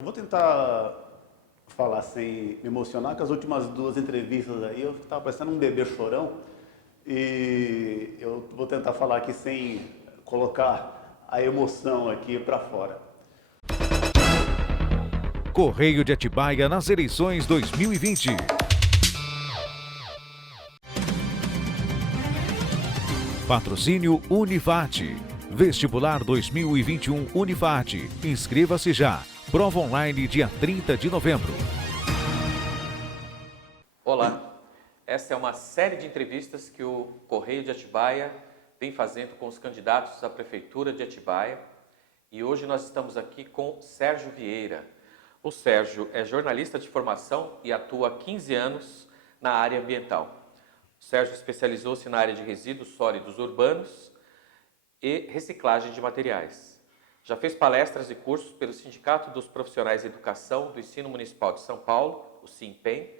Eu vou tentar falar sem me emocionar, que as últimas duas entrevistas aí eu estava parecendo um bebê chorão e eu vou tentar falar aqui sem colocar a emoção aqui para fora. Correio de Atibaia nas eleições 2020. Patrocínio Unifat. Vestibular 2021 Unifat. Inscreva-se já. Prova online dia 30 de novembro. Olá, essa é uma série de entrevistas que o Correio de Atibaia vem fazendo com os candidatos à Prefeitura de Atibaia e hoje nós estamos aqui com Sérgio Vieira. O Sérgio é jornalista de formação e atua há 15 anos na área ambiental. O Sérgio especializou-se na área de resíduos sólidos urbanos e reciclagem de materiais. Já fez palestras e cursos pelo Sindicato dos Profissionais de Educação do Ensino Municipal de São Paulo, o SINPEM.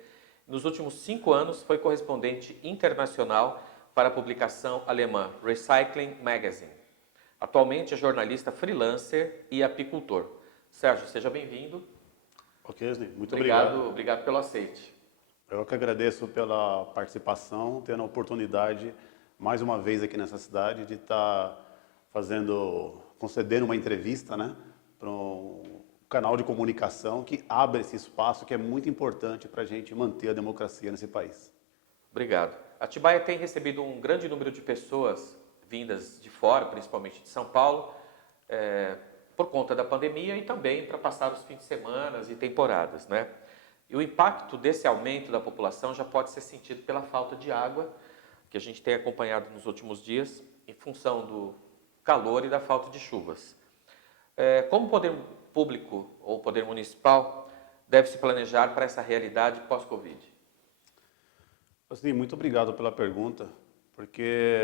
Nos últimos 5 anos foi correspondente internacional para a publicação alemã Recycling Magazine. Atualmente é jornalista freelancer e apicultor. Sérgio, seja bem-vindo. Ok, Esni, muito obrigado. Obrigado pelo aceite. Eu que agradeço pela participação, tendo a oportunidade, mais uma vez aqui nessa cidade, de estar concedendo uma entrevista, né, para um canal de comunicação que abre esse espaço que é muito importante para a gente manter a democracia nesse país. Obrigado. Atibaia tem recebido um grande número de pessoas vindas de fora, principalmente de São Paulo, por conta da pandemia e também para passar os fins de semana e temporadas, né? E o impacto desse aumento da população já pode ser sentido pela falta de água, que a gente tem acompanhado nos últimos dias, em função do calor e da falta de chuvas. Como o poder público ou poder municipal deve se planejar para essa realidade pós-Covid? Assim, muito obrigado pela pergunta, porque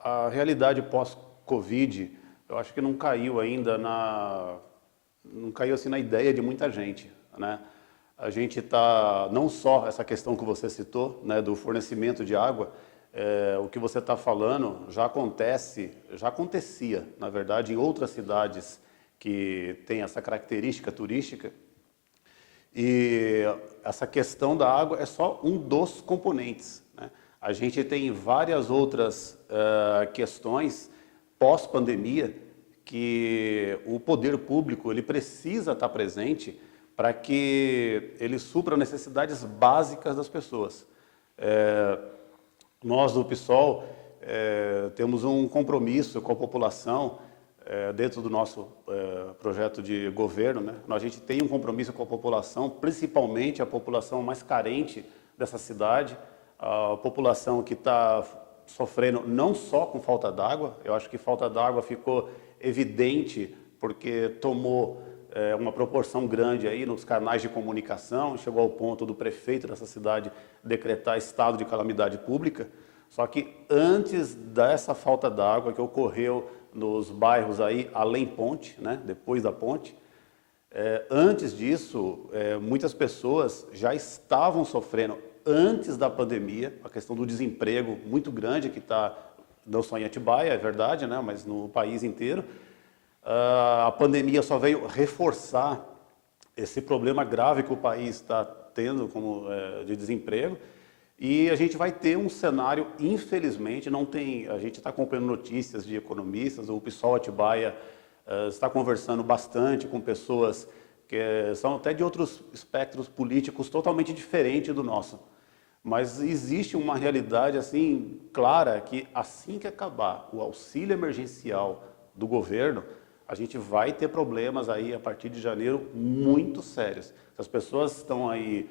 a realidade pós-Covid, eu acho que não caiu ainda não caiu assim na ideia de muita gente, né? A gente está, não só essa questão que você citou, né, do fornecimento de água, o que você está falando já acontecia, na verdade, em outras cidades que têm essa característica turística. E essa questão da água é só um dos componentes, né? A gente tem várias outras questões pós-pandemia que o poder público ele precisa estar presente para que ele supra necessidades básicas das pessoas. Nós do PSOL temos um compromisso com a população dentro do nosso projeto de governo, né? A gente tem um compromisso com a população, principalmente a população mais carente dessa cidade, a população que está sofrendo não só com falta d'água, eu acho que falta d'água ficou evidente porque tomou uma proporção grande aí nos canais de comunicação, chegou ao ponto do prefeito dessa cidade decretar estado de calamidade pública. Só que antes dessa falta d'água que ocorreu nos bairros aí além ponte, né, depois da ponte, antes disso, muitas pessoas já estavam sofrendo antes da pandemia, a questão do desemprego muito grande que está, não só em Atibaia, é verdade, né, mas no país inteiro. A pandemia só veio reforçar esse problema grave que o país está tendo de desemprego. E a gente vai ter um cenário, infelizmente, a gente está acompanhando notícias de economistas, o PSOL Atibaia está conversando bastante com pessoas que são até de outros espectros políticos totalmente diferentes do nosso. Mas existe uma realidade assim clara que assim que acabar o auxílio emergencial do governo, a gente vai ter problemas aí a partir de janeiro muito sérios. Se as pessoas estão aí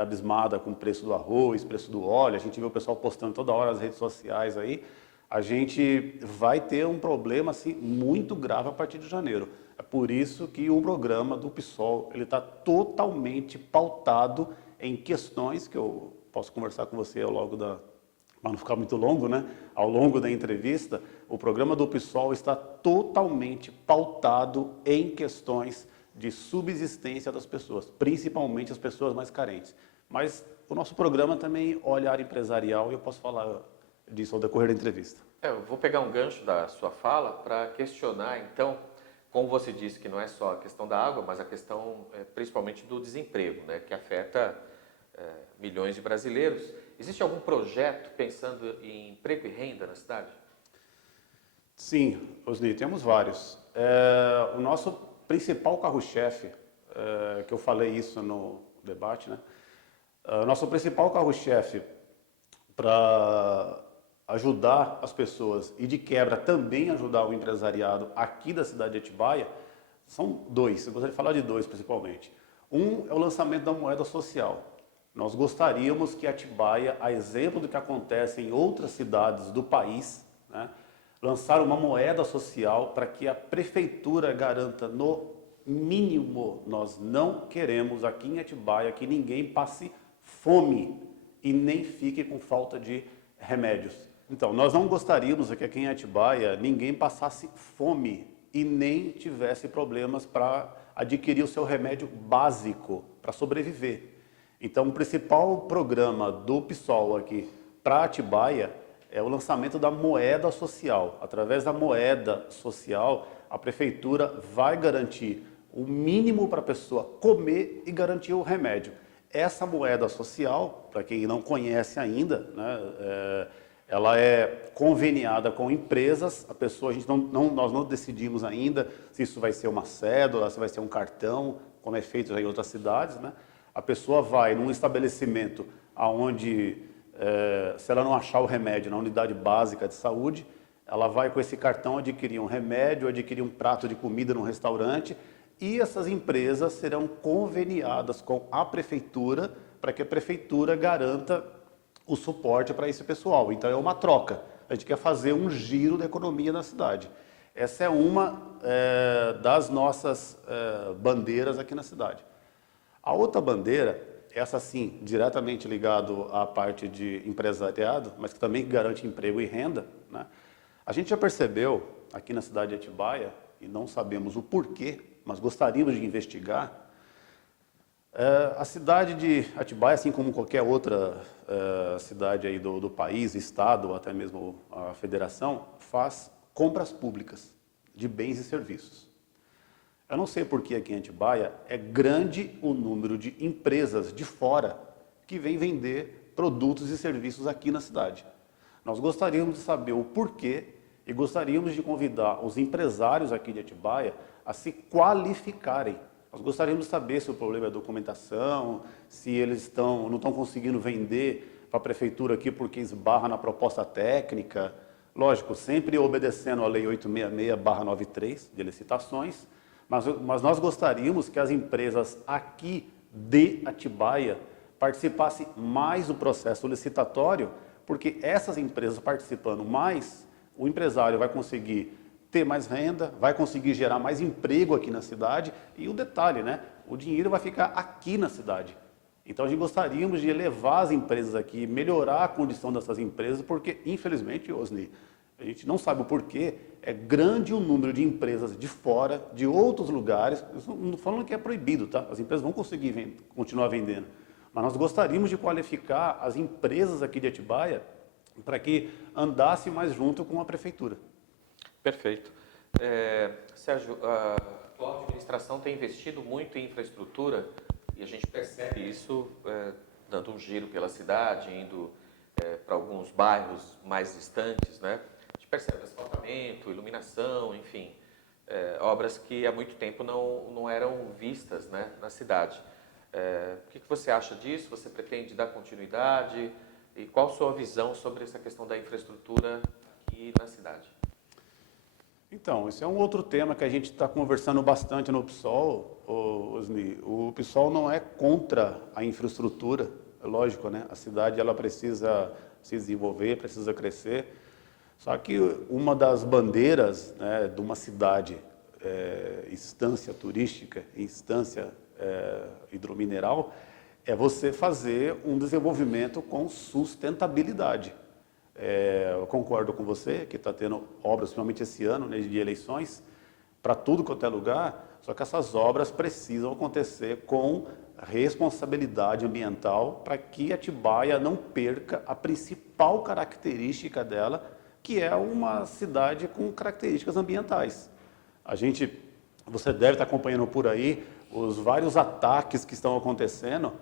abismadas com o preço do arroz, preço do óleo, a gente vê o pessoal postando toda hora nas redes sociais aí, a gente vai ter um problema assim muito grave a partir de janeiro. É por isso que o programa do PSOL ele está totalmente pautado em questões que eu posso conversar com você para não ficar muito longo, né? Ao longo da entrevista, o programa do PSOL está totalmente pautado em questões de subsistência das pessoas, principalmente as pessoas mais carentes. Mas o nosso programa também olha a área empresarial e eu posso falar disso ao decorrer da entrevista. Eu vou pegar um gancho da sua fala para questionar, então, como você disse, que não é só a questão da água, mas a questão principalmente do desemprego, né, que afeta milhões de brasileiros. Existe algum projeto pensando em emprego e renda na cidade? Sim, Osni, temos vários. O nosso principal carro-chefe, que eu falei isso no debate, né? O nosso principal carro-chefe para ajudar as pessoas e de quebra também ajudar o empresariado aqui da cidade de Atibaia, são dois, eu gostaria de falar de dois principalmente. Um é o lançamento da moeda social. Nós gostaríamos que Atibaia, a exemplo do que acontece em outras cidades do país, né, lançar uma moeda social para que a prefeitura garanta no mínimo. Nós não queremos aqui em Atibaia que ninguém passe fome e nem fique com falta de remédios. Então, nós não gostaríamos que aqui em Atibaia ninguém passasse fome e nem tivesse problemas para adquirir o seu remédio básico para sobreviver. Então, o principal programa do PSOL aqui para Atibaia é o lançamento da moeda social. Através da moeda social, a prefeitura vai garantir o mínimo para a pessoa comer e garantir o remédio. Essa moeda social, para quem não conhece ainda, né, ela é conveniada com empresas. Nós não decidimos ainda se isso vai ser uma cédula, se vai ser um cartão, como é feito já em outras cidades, né? A pessoa vai num estabelecimento onde, se ela não achar o remédio na unidade básica de saúde, ela vai com esse cartão adquirir um remédio, adquirir um prato de comida num restaurante, e essas empresas serão conveniadas com a prefeitura para que a prefeitura garanta o suporte para esse pessoal. Então é uma troca. A gente quer fazer um giro da economia na cidade. Essa é uma das nossas bandeiras aqui na cidade. A outra bandeira, essa sim, diretamente ligado à parte de empresariado, mas que também garante emprego e renda, né? A gente já percebeu aqui na cidade de Atibaia, e não sabemos o porquê, mas gostaríamos de investigar, a cidade de Atibaia, assim como qualquer outra cidade aí do país, estado, ou até mesmo a federação, faz compras públicas de bens e serviços. Eu não sei por que aqui em Atibaia é grande o número de empresas de fora que vêm vender produtos e serviços aqui na cidade. Nós gostaríamos de saber o porquê e gostaríamos de convidar os empresários aqui de Atibaia a se qualificarem. Nós gostaríamos de saber se o problema é documentação, se eles não estão conseguindo vender para a prefeitura aqui porque esbarra na proposta técnica. Lógico, sempre obedecendo a Lei 866/93 de licitações, mas nós gostaríamos que as empresas aqui de Atibaia participassem mais do processo licitatório, porque essas empresas participando mais, o empresário vai conseguir ter mais renda, vai conseguir gerar mais emprego aqui na cidade e o detalhe, né? O dinheiro vai ficar aqui na cidade. Então a gente gostaríamos de elevar as empresas aqui, melhorar a condição dessas empresas, porque infelizmente, Osni, a gente não sabe o porquê, é grande o número de empresas de fora, de outros lugares, não falando que é proibido, tá? As empresas vão conseguir continuar vendendo, mas nós gostaríamos de qualificar as empresas aqui de Atibaia para que andassem mais junto com a prefeitura. Perfeito. Sérgio, a atual administração tem investido muito em infraestrutura e a gente percebe isso dando um giro pela cidade, indo para alguns bairros mais distantes, né? A gente percebe asfaltamento, iluminação, enfim, obras que há muito tempo não eram vistas, né, na cidade. O que você acha disso? Você pretende dar continuidade? E qual a sua visão sobre essa questão da infraestrutura aqui na cidade? Então, esse é um outro tema que a gente está conversando bastante no PSOL, Osni. O PSOL não é contra a infraestrutura, é lógico, né? A cidade ela precisa se desenvolver, precisa crescer. Só que uma das bandeiras, né, de uma cidade, instância turística, instância hidromineral, é você fazer um desenvolvimento com sustentabilidade. Eu concordo com você que está tendo obras, principalmente esse ano, né, de eleições, para tudo quanto é lugar, só que essas obras precisam acontecer com responsabilidade ambiental para que Atibaia não perca a principal característica dela, que é uma cidade com características ambientais. A gente você deve estar acompanhando por aí os vários ataques que estão acontecendo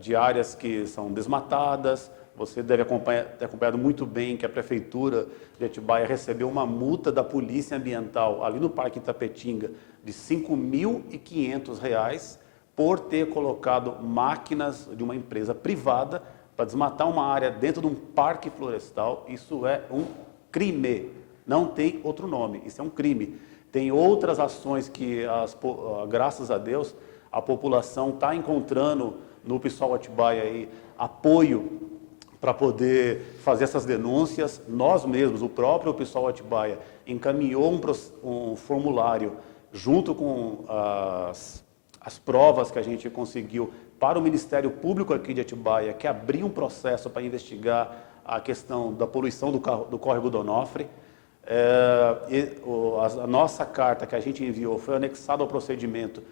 de áreas que são desmatadas. Você deve ter acompanhado muito bem que a Prefeitura de Atibaia recebeu uma multa da Polícia Ambiental ali no Parque Itapetinga de R$ 5.500 por ter colocado máquinas de uma empresa privada para desmatar uma área dentro de um parque florestal. Isso é um crime, não tem outro nome, isso é um crime. Tem outras ações que, graças a Deus, a população está encontrando no PSOL Atibaia aí, apoio para poder fazer essas denúncias. Nós mesmos, o próprio PSOL Atibaia, encaminhou um formulário junto com as provas que a gente conseguiu para o Ministério Público aqui de Atibaia, que abriu um processo para investigar a questão da poluição do córrego do Onofre. A nossa carta que a gente enviou foi anexada ao procedimento.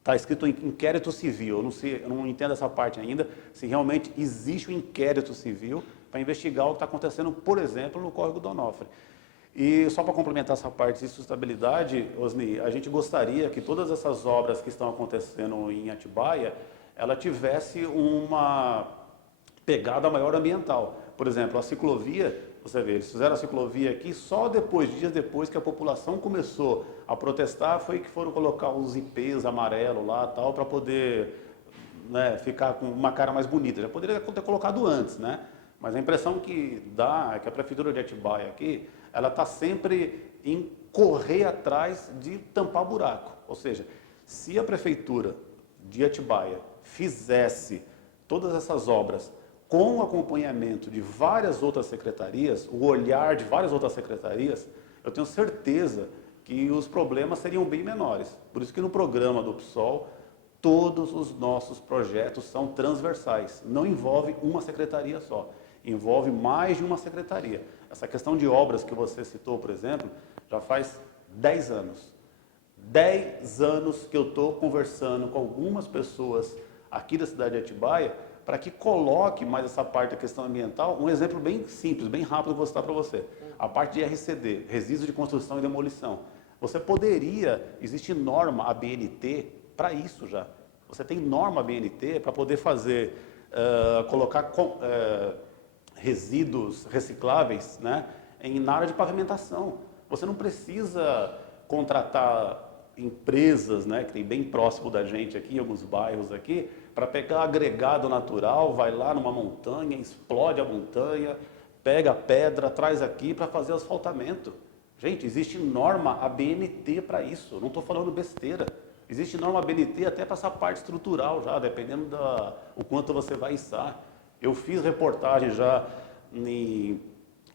Está escrito em inquérito civil. Eu não entendo essa parte ainda, se realmente existe um inquérito civil para investigar o que está acontecendo, por exemplo, no córrego do Onofre. E só para complementar essa parte de sustentabilidade, Osni, a gente gostaria que todas essas obras que estão acontecendo em Atibaia, ela tivesse uma pegada maior ambiental. Por exemplo, a ciclovia, você vê, eles fizeram a ciclovia aqui só dias depois que a população começou a protestar, foi que foram colocar os IPs amarelos lá tal, para poder, né, ficar com uma cara mais bonita. Já poderia ter colocado antes, né? Mas a impressão que dá é que a Prefeitura de Atibaia aqui, ela está sempre em correr atrás de tampar buraco. Ou seja, se a Prefeitura de Atibaia fizesse todas essas obras com o acompanhamento de várias outras secretarias, o olhar de várias outras secretarias, eu tenho certeza que os problemas seriam bem menores. Por isso que no programa do PSOL, todos os nossos projetos são transversais, não envolve uma secretaria só, envolve mais de uma secretaria. Essa questão de obras que você citou, por exemplo, já faz 10 anos. 10 anos que eu estou conversando com algumas pessoas aqui da cidade de Atibaia para que coloque mais essa parte da questão ambiental. Um exemplo bem simples, bem rápido que eu vou citar para você. A parte de RCD, Resíduos de Construção e Demolição. Você poderia, existe norma ABNT para isso já. Você tem norma ABNT para poder fazer, colocar resíduos recicláveis, né, na área de pavimentação. Você não precisa contratar empresas, né, que tem bem próximo da gente aqui, em alguns bairros aqui, para pegar agregado natural, vai lá numa montanha, explode a montanha, pega a pedra, traz aqui para fazer asfaltamento. Gente, existe norma ABNT para isso, não estou falando besteira. Existe norma ABNT até para essa parte estrutural já, dependendo o quanto você vai içar. Eu fiz reportagem já em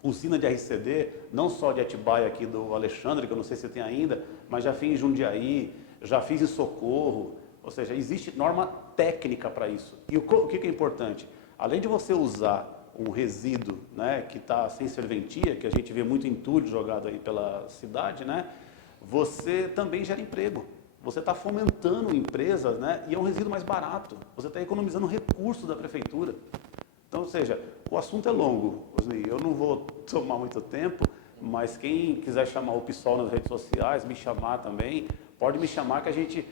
usina de RCD, não só de Atibaia aqui do Alexandre, que eu não sei se tem ainda, mas já fiz em Jundiaí, já fiz em Socorro. Ou seja, existe norma técnica para isso. E o que é importante? Além de você usar um resíduo, né, que está sem serventia, que a gente vê muito entulho jogado aí pela cidade, né, você também gera emprego. Você está fomentando empresas, né, e é um resíduo mais barato. Você está economizando recursos da prefeitura. Então, ou seja, o assunto é longo, Osni. Eu não vou tomar muito tempo, mas quem quiser chamar o PSOL nas redes sociais, me chamar também, pode me chamar que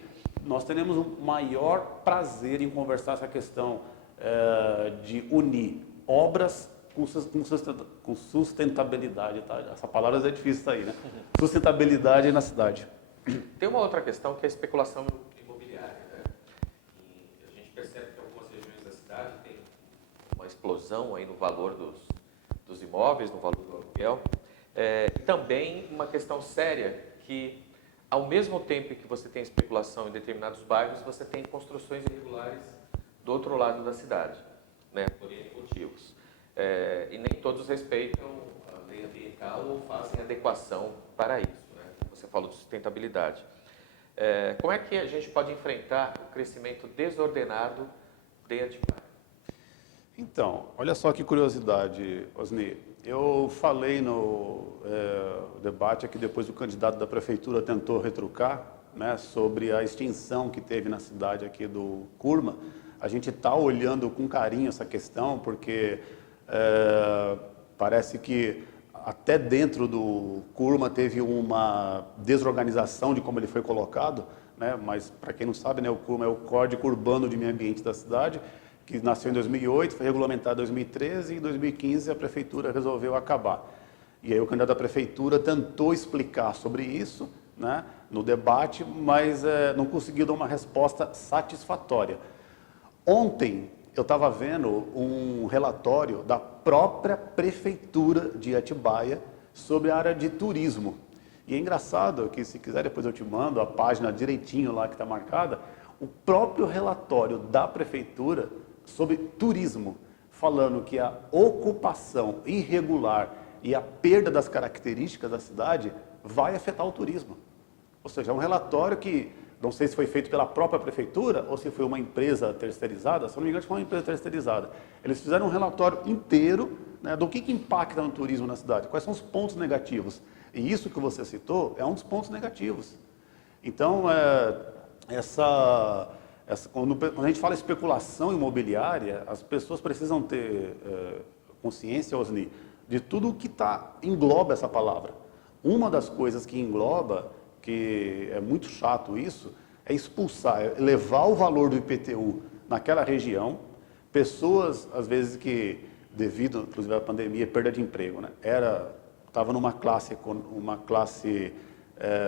nós teremos o maior prazer em conversar essa questão de unir obras com sustentabilidade, tá? Essa palavra é difícil sair, né? Sustentabilidade na cidade. Tem uma outra questão que é a especulação imobiliária, né? E a gente percebe que algumas regiões da cidade tem uma explosão aí no valor dos imóveis, no valor do aluguel. E também uma questão séria que, ao mesmo tempo que você tem especulação em determinados bairros, você tem construções irregulares do outro lado da cidade, né, por N motivos. E nem todos respeitam a lei ambiental ou fazem adequação para isso, né? Você falou de sustentabilidade. Como é que a gente pode enfrentar o crescimento desordenado de Atibaia? Então, olha só que curiosidade, Osni. Eu falei no debate aqui, depois o candidato da prefeitura tentou retrucar, né, sobre a extinção que teve na cidade aqui do Curma. A gente está olhando com carinho essa questão, porque parece que até dentro do Kurma teve uma desorganização de como ele foi colocado, né? Mas para quem não sabe, né, o Kurma é o Código Urbano de Meio Ambiente da cidade, que nasceu em 2008, foi regulamentado em 2013 e em 2015 a prefeitura resolveu acabar. E aí o candidato à prefeitura tentou explicar sobre isso, né, no debate, mas não conseguiu dar uma resposta satisfatória. Ontem eu estava vendo um relatório da própria prefeitura de Atibaia sobre a área de turismo. E é engraçado que, se quiser, depois eu te mando a página direitinho lá que está marcada, o próprio relatório da prefeitura sobre turismo, falando que a ocupação irregular e a perda das características da cidade vai afetar o turismo. Ou seja, é um relatório que, não sei se foi feito pela própria prefeitura ou se foi uma empresa terceirizada, se não me engano foi uma empresa terceirizada. Eles fizeram um relatório inteiro, né, do que impacta no turismo na cidade, quais são os pontos negativos. E isso que você citou é um dos pontos negativos. Então, quando a gente fala especulação imobiliária, as pessoas precisam ter consciência, Osni, de tudo o que engloba essa palavra. Uma das coisas que engloba, que é muito chato isso, é expulsar, é levar o valor do IPTU naquela região, pessoas, às vezes, que, devido, inclusive, à pandemia, perda de emprego, né? Estava numa classe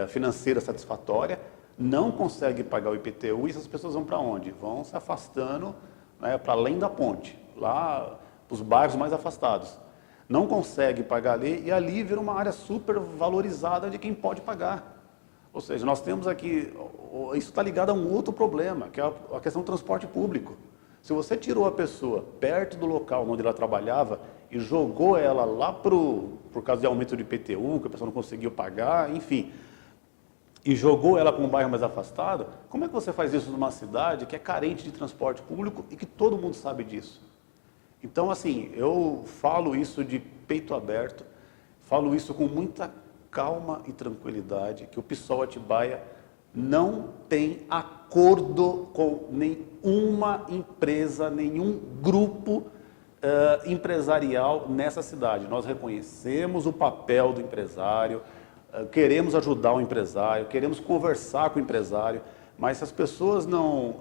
financeira satisfatória, não consegue pagar o IPTU, e essas pessoas vão para onde? Vão se afastando, né, para além da ponte, lá para os bairros mais afastados. Não consegue pagar ali, e ali vira uma área super valorizada de quem pode pagar. Ou seja, nós temos aqui, isso está ligado a um outro problema, que é a questão do transporte público. Se você tirou a pessoa perto do local onde ela trabalhava e jogou ela lá por causa de aumento de IPTU, que a pessoa não conseguiu pagar, enfim, e jogou ela para um bairro mais afastado, como é que você faz isso numa cidade que é carente de transporte público e que todo mundo sabe disso? Então, assim, eu falo isso de peito aberto, falo isso com muita calma e tranquilidade, que o PSOL Atibaia não tem acordo com nenhuma empresa, nenhum grupo empresarial nessa cidade. Nós reconhecemos o papel do empresário, queremos ajudar o empresário, queremos conversar com o empresário, mas se as pessoas não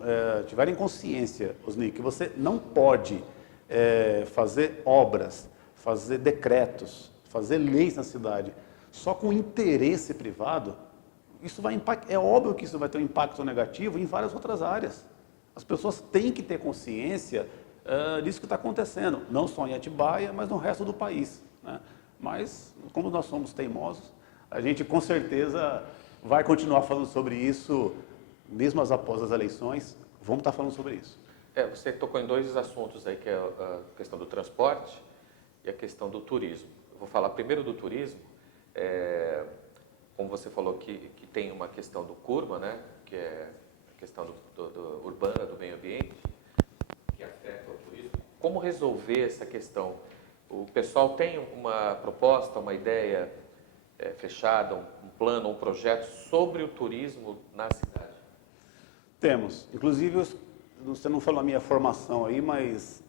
tiverem consciência, Osni, que você não pode fazer obras, fazer decretos, fazer leis na cidade, só com interesse privado, isso vai é óbvio que isso vai ter um impacto negativo em várias outras áreas. As pessoas têm que ter consciência disso que está acontecendo, não só em Atibaia, mas no resto do país, né? Mas, como nós somos teimosos, a gente com certeza vai continuar falando sobre isso, mesmo após as eleições, vamos estar falando sobre isso. Você tocou em dois assuntos aí, que é a questão do transporte e a questão do turismo. Eu vou falar primeiro do turismo. Como você falou que tem uma questão do Kurma, né, que é a questão urbana, do meio ambiente, que afeta o turismo. Como resolver essa questão? O pessoal tem uma proposta, uma ideia fechada, um plano, um projeto sobre o turismo na cidade? Temos. Inclusive, você não falou a minha formação aí, mas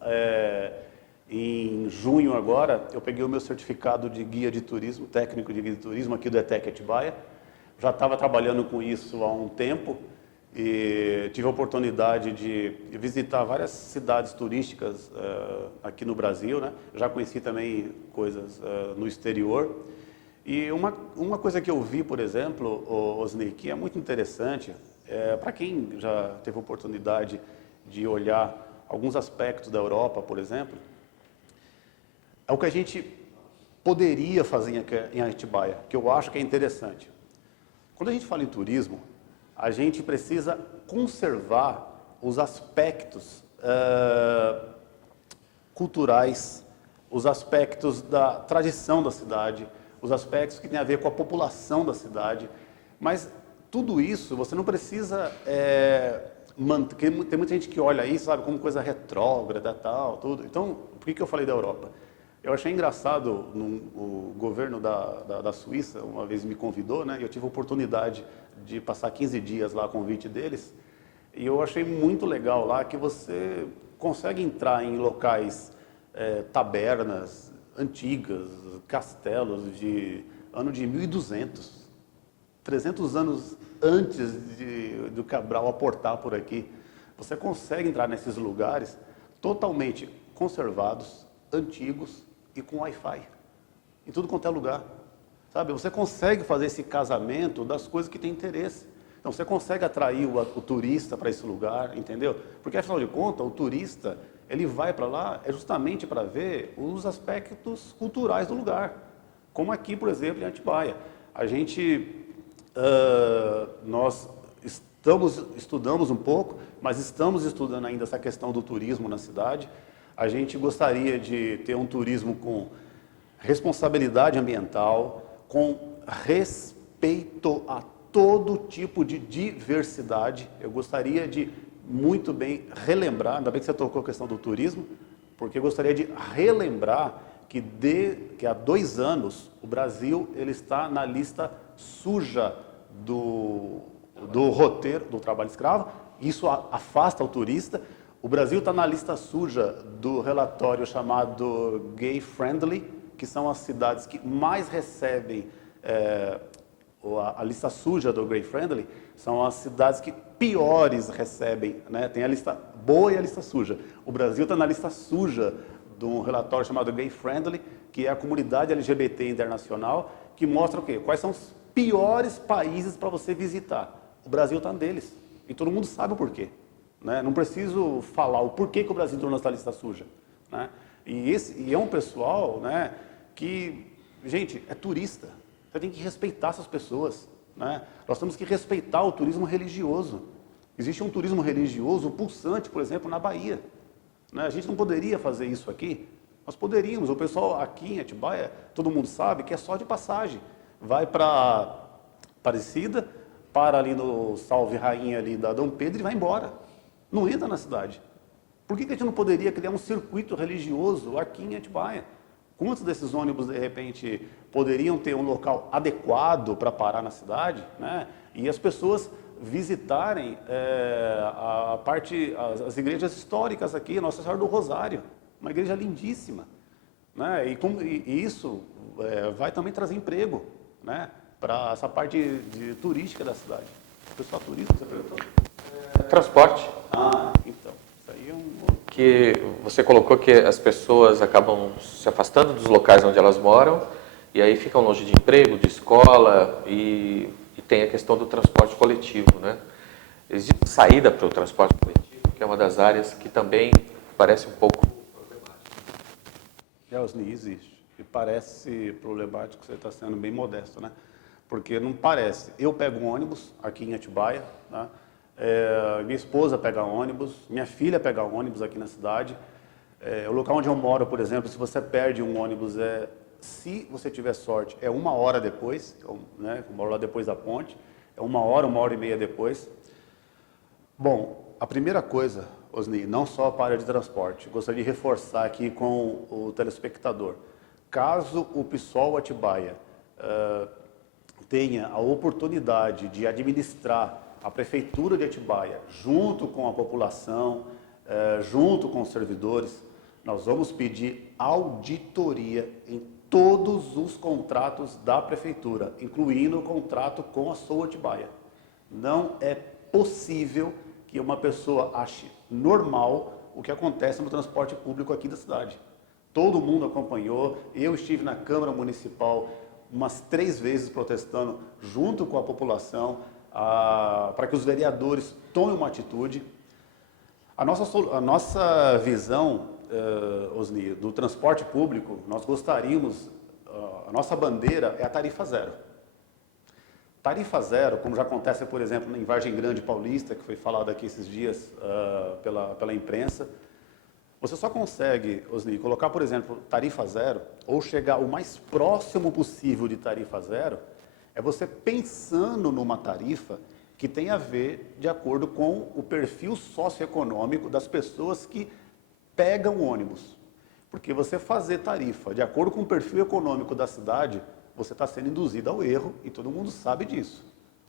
em junho agora, eu peguei o meu certificado de guia de turismo, técnico de guia de turismo aqui do ETEC Atibaia. Já estava trabalhando com isso há um tempo e tive a oportunidade de visitar várias cidades turísticas aqui no Brasil, né? Já conheci também coisas no exterior. E uma coisa que eu vi, por exemplo, Osni, que é muito interessante, para quem já teve a oportunidade de olhar alguns aspectos da Europa, por exemplo, é o que a gente poderia fazer em Atibaia, que eu acho que é interessante. Quando a gente fala em turismo, a gente precisa conservar os aspectos culturais, os aspectos da tradição da cidade, os aspectos que têm a ver com a população da cidade, mas tudo isso você não precisa manter. Tem muita gente que olha isso, sabe, como coisa retrógrada, tal, tudo. Então, por que eu falei da Europa? Eu achei engraçado, o governo da Suíça uma vez me convidou, né, e eu tive a oportunidade de passar 15 dias lá a convite deles, e eu achei muito legal lá que você consegue entrar em locais, tabernas, antigas, castelos de ano de 1200, 300 anos antes do Cabral aportar por aqui. Você consegue entrar nesses lugares totalmente conservados, antigos e com Wi-Fi, em tudo quanto é lugar. Sabe, você consegue fazer esse casamento das coisas que têm interesse. Então, você consegue atrair o turista para esse lugar, entendeu? Porque, afinal de contas, o turista, ele vai para lá justamente para ver os aspectos culturais do lugar. Como aqui, por exemplo, em Atibaia. Nós estudamos um pouco, mas estamos estudando ainda essa questão do turismo na cidade. A gente gostaria de ter um turismo com responsabilidade ambiental, com respeito a todo tipo de diversidade. Eu gostaria de muito bem relembrar, ainda bem que você tocou a questão do turismo, porque eu gostaria de relembrar que há 2 anos o Brasil ele está na lista suja do roteiro do trabalho escravo. Isso afasta o turista. O Brasil está na lista suja do relatório chamado Gay Friendly, que são as cidades que mais recebem a lista suja do Gay Friendly, são as cidades que piores recebem, né? Tem a lista boa e a lista suja. O Brasil está na lista suja de um relatório chamado Gay Friendly, que é a comunidade LGBT internacional, que mostra o quê? Quais são os piores países para você visitar. O Brasil está neles. E todo mundo sabe o porquê. Né? Não preciso falar o porquê que o Brasil entrou nessa lista suja. Né? E é um pessoal, né, que, gente, é turista. Você tem que respeitar essas pessoas. Né? Nós temos que respeitar o turismo religioso. Existe um turismo religioso pulsante, por exemplo, na Bahia. Né? A gente não poderia fazer isso aqui? Nós poderíamos. O pessoal aqui em Atibaia, todo mundo sabe que é só de passagem. Vai para Aparecida, para ali no Salve Rainha ali da Dom Pedro e vai embora. Não entra na cidade. Por que a gente não poderia criar um circuito religioso aqui em Atibaia? Quantos desses ônibus, de repente, poderiam ter um local adequado para parar na cidade, né? E as pessoas visitarem as igrejas históricas aqui, Nossa Senhora do Rosário, uma igreja lindíssima. Né? E isso vai também trazer emprego, né, para essa parte turística da cidade. O pessoal turismo, você perguntou? Transporte. Então, isso aí é Que você colocou que as pessoas acabam se afastando dos locais onde elas moram e aí ficam longe de emprego, de escola e tem a questão do transporte coletivo, né? Existe saída para o transporte coletivo, que é uma das áreas que também parece um pouco problemática. Osni, existe. E parece problemático, você está sendo bem modesto, né? Porque não parece. Eu pego um ônibus aqui em Atibaia, né? Minha esposa pega ônibus, minha filha pega ônibus aqui na cidade. O local onde eu moro, por exemplo, se você perde um ônibus, se você tiver sorte, é 1 hora depois, né? Eu moro lá depois da ponte, é 1 hora e meia depois. Bom, a primeira coisa, Osni, não só para a área de transporte, gostaria de reforçar aqui com o telespectador. Caso o PSOL Atibaia tenha a oportunidade de administrar a Prefeitura de Atibaia, junto com a população, junto com os servidores, nós vamos pedir auditoria em todos os contratos da Prefeitura, incluindo o contrato com a SOA Atibaia. Não é possível que uma pessoa ache normal o que acontece no transporte público aqui da cidade. Todo mundo acompanhou, eu estive na Câmara Municipal umas 3 vezes protestando junto com a população, para que os vereadores tomem uma atitude. A nossa visão, Osni, do transporte público, nós gostaríamos, a nossa bandeira é a tarifa zero. Tarifa zero, como já acontece, por exemplo, em Vargem Grande Paulista, que foi falado aqui esses dias pela imprensa, você só consegue, Osni, colocar, por exemplo, tarifa zero, ou chegar o mais próximo possível de tarifa zero, é você pensando numa tarifa que tem a ver de acordo com o perfil socioeconômico das pessoas que pegam ônibus. Porque você fazer tarifa de acordo com o perfil econômico da cidade, você está sendo induzido ao erro e todo mundo sabe disso.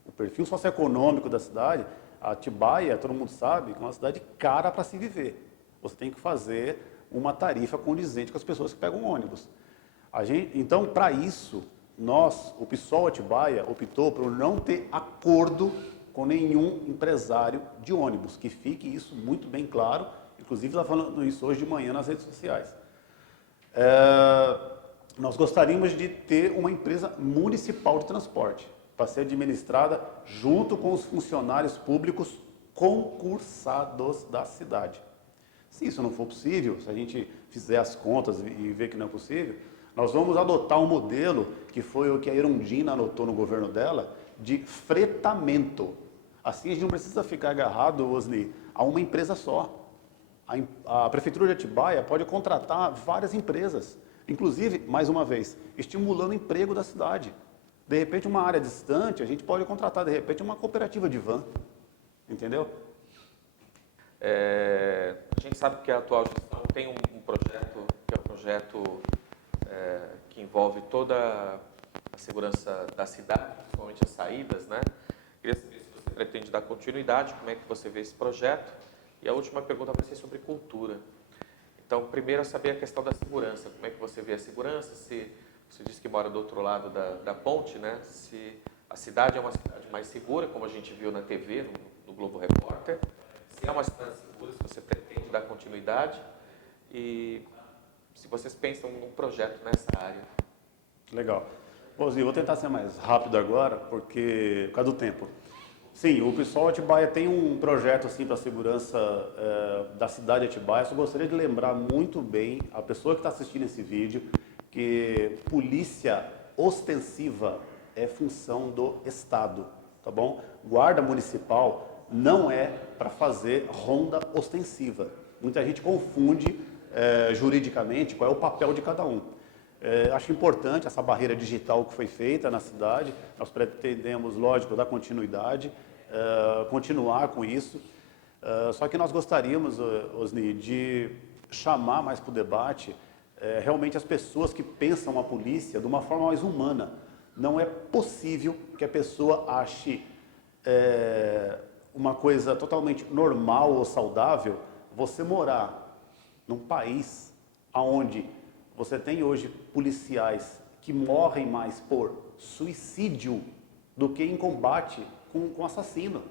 O perfil socioeconômico da cidade, a Atibaia, todo mundo sabe que é uma cidade cara para se viver. Você tem que fazer uma tarifa condizente com as pessoas que pegam ônibus. Então, para isso, o PSOL Atibaia optou por não ter acordo com nenhum empresário de ônibus, que fique isso muito bem claro, inclusive está falando isso hoje de manhã nas redes sociais. Nós gostaríamos de ter uma empresa municipal de transporte, para ser administrada junto com os funcionários públicos concursados da cidade. Se isso não for possível, se a gente fizer as contas e ver que não é possível, nós vamos adotar um modelo que foi o que a Erundina adotou no governo dela, de fretamento. Assim a gente não precisa ficar agarrado, Osni, a uma empresa só. A Prefeitura de Atibaia pode contratar várias empresas, inclusive, mais uma vez, estimulando o emprego da cidade. De repente, uma área distante, a gente pode contratar, de repente, uma cooperativa de van, entendeu? A gente sabe que a atual gestão tem um projeto, que é um projeto que envolve toda a segurança da cidade, principalmente as saídas, né? Queria saber se você pretende dar continuidade, como é que você vê esse projeto. E a última pergunta vai ser sobre cultura. Então, primeiro, saber a questão da segurança. Como é que você vê a segurança? Se você disse que mora do outro lado da ponte, né? Se a cidade é uma cidade mais segura, como a gente viu na TV, no Globo Repórter. Se é uma cidade segura, se você pretende dar continuidade. E se vocês pensam num projeto nessa área. Legal. Bom, vou tentar ser mais rápido agora, por causa do tempo. Sim, o PSOL Atibaia tem um projeto assim, para a segurança da cidade de Atibaia. Só gostaria de lembrar muito bem a pessoa que está assistindo esse vídeo que polícia ostensiva é função do Estado, tá bom? Guarda municipal não é para fazer ronda ostensiva. Muita gente confunde juridicamente qual é o papel de cada um. Acho importante essa barreira digital que foi feita na cidade. Nós pretendemos, lógico, dar continuidade, continuar com isso. Só que nós gostaríamos, Osni, de chamar mais para o debate realmente as pessoas que pensam a polícia de uma forma mais humana. Não é possível que a pessoa ache uma coisa totalmente normal ou saudável você morar num país onde você tem hoje policiais que morrem mais por suicídio do que em combate com assassino.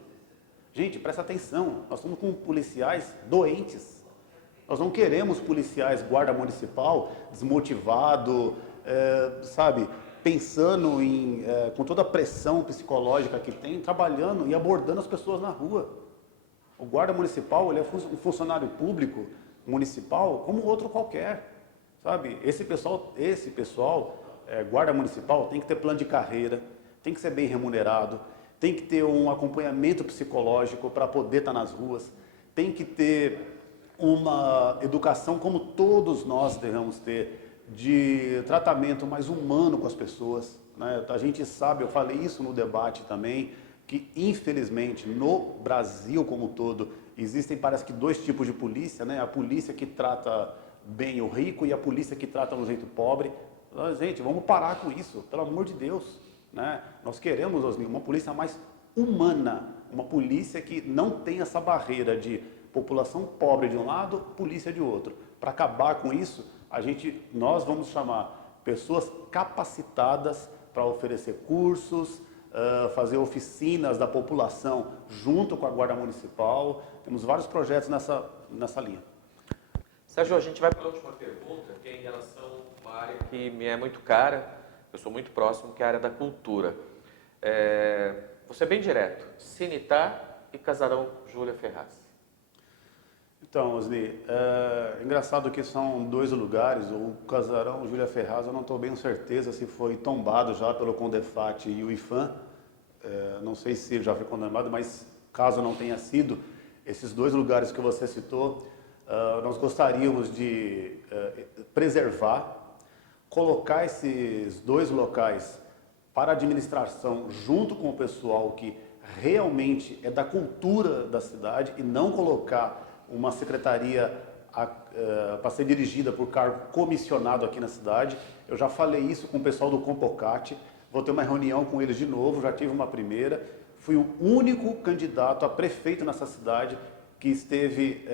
Gente, presta atenção, nós estamos com policiais doentes. Nós não queremos policiais, guarda municipal, desmotivado, sabe, pensando com toda a pressão psicológica que tem, trabalhando e abordando as pessoas na rua. O guarda municipal, ele é um funcionário público municipal como outro qualquer. Sabe, esse pessoal, guarda municipal, tem que ter plano de carreira, tem que ser bem remunerado, tem que ter um acompanhamento psicológico para poder estar nas ruas, tem que ter uma educação como todos nós devemos ter, de tratamento mais humano com as pessoas, né? A gente sabe, eu falei isso no debate também, que infelizmente no Brasil como um todo, existem parece que dois tipos de polícia, né? A polícia que trata bem o rico e a polícia que trata o jeito pobre. Gente, vamos parar com isso, pelo amor de Deus, né? Nós queremos, Osni, uma polícia mais humana, uma polícia que não tem essa barreira de população pobre de um lado, polícia de outro. Para acabar com isso, nós vamos chamar pessoas capacitadas para oferecer cursos, fazer oficinas da população junto com a Guarda Municipal. Temos vários projetos nessa linha. Sérgio, a gente vai para a última pergunta, que é em relação a uma área que me é muito cara, eu sou muito próximo, que é a área da cultura. Vou ser bem direto, Cinitar e Casarão Júlia Ferraz. Então, Osni, engraçado que são dois lugares, o Casarão Júlia Ferraz, eu não estou bem certeza se foi tombado já pelo Condefat e o IFAM, não sei se já foi condenado, mas caso não tenha sido, esses dois lugares que você citou, nós gostaríamos de preservar, colocar esses dois locais para a administração junto com o pessoal que realmente é da cultura da cidade e não colocar uma secretaria para ser dirigida por cargo comissionado aqui na cidade. Eu já falei isso com o pessoal do Compocat, vou ter uma reunião com eles de novo, já tive uma primeira. Fui o único candidato a prefeito nessa cidade que esteve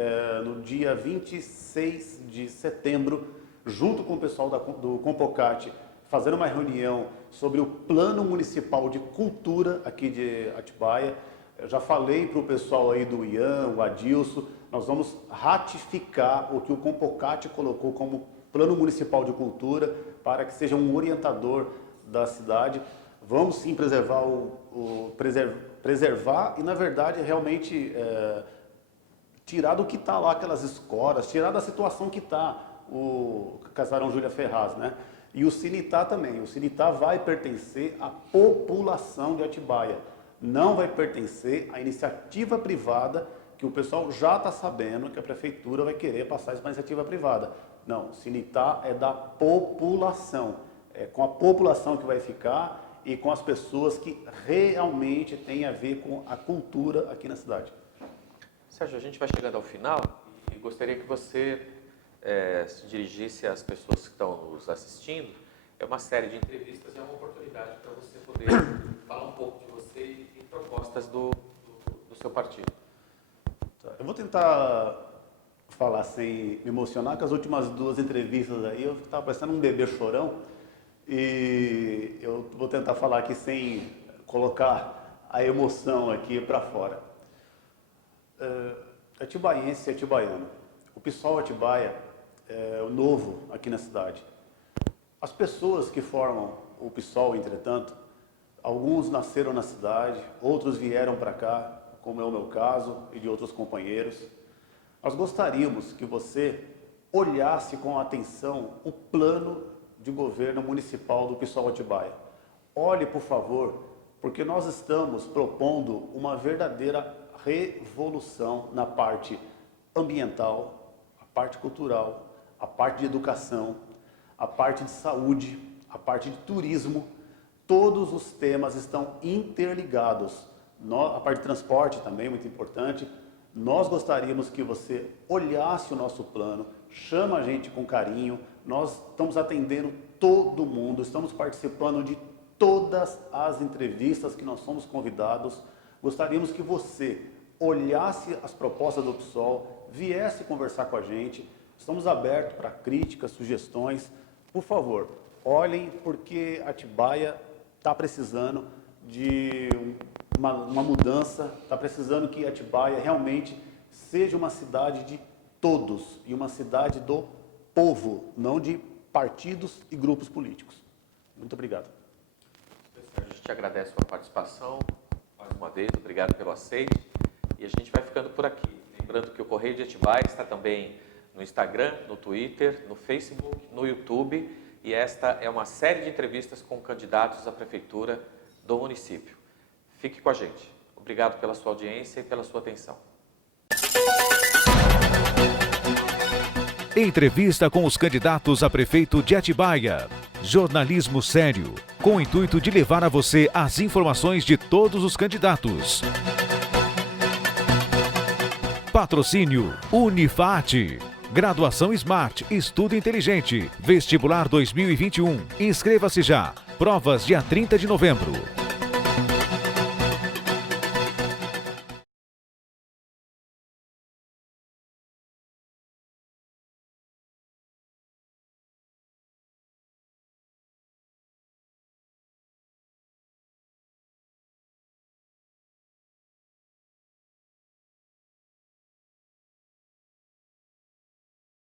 no dia 26 de setembro junto com o pessoal do Compocate, fazendo uma reunião sobre o Plano Municipal de Cultura aqui de Atibaia. Eu já falei para o pessoal aí do Ian, o Adilson, nós vamos ratificar o que o Compocate colocou como Plano Municipal de Cultura para que seja um orientador da cidade. Vamos sim preservar e, na verdade, realmente tirar do que está lá aquelas escolas, tirar da situação que está o Casarão Júlia Ferraz, né? E o Cinitá também. O Cinitá vai pertencer à população de Atibaia. Não vai pertencer à iniciativa privada, que o pessoal já está sabendo que a prefeitura vai querer passar isso para iniciativa privada. Não, o Cinitá é da população. É com a população que vai ficar e com as pessoas que realmente têm a ver com a cultura aqui na cidade. Sérgio, a gente vai chegando ao final e gostaria que você se dirigisse às pessoas que estão nos assistindo. É uma série de entrevistas e é uma oportunidade para você poder falar um pouco de você e propostas do seu partido. Eu vou tentar falar sem me emocionar, que as últimas 2 entrevistas aí eu estava parecendo um bebê chorão, e eu vou tentar falar aqui sem colocar a emoção aqui para fora. Atibaiense e atibaiano. O PSOL Atibaia é o novo aqui na cidade. As pessoas que formam o PSOL, entretanto, alguns nasceram na cidade, outros vieram para cá, como é o meu caso e de outros companheiros. Nós gostaríamos que você olhasse com atenção o plano de governo municipal do PSOL Atibaia. Olhe, por favor, porque nós estamos propondo uma verdadeira revolução na parte ambiental, a parte cultural, a parte de educação, a parte de saúde, a parte de turismo. Todos os temas estão interligados. A parte de transporte também, muito importante. Nós gostaríamos que você olhasse o nosso plano, chama a gente com carinho. Nós estamos atendendo todo mundo, estamos participando de todas as entrevistas que nós somos convidados. Gostaríamos que você olhasse as propostas do PSOL, viesse conversar com a gente. Estamos abertos para críticas, sugestões. Por favor, olhem, porque Atibaia está precisando de uma mudança, está precisando que Atibaia realmente seja uma cidade de todos e uma cidade do povo, não de partidos e grupos políticos. Muito obrigado. A gente te agradece a sua participação mais uma vez, obrigado pelo aceite, e a gente vai ficando por aqui. Lembrando que o Correio de Atibaia está também no Instagram, no Twitter, no Facebook, no YouTube, e esta é uma série de entrevistas com candidatos à prefeitura do município. Fique com a gente. Obrigado pela sua audiência e pela sua atenção. Entrevista com os candidatos a prefeito de Atibaia. Jornalismo sério, com o intuito de levar a você as informações de todos os candidatos. Patrocínio Unifat. Graduação Smart, Estudo Inteligente. Vestibular 2021. Inscreva-se já. Provas dia 30 de novembro.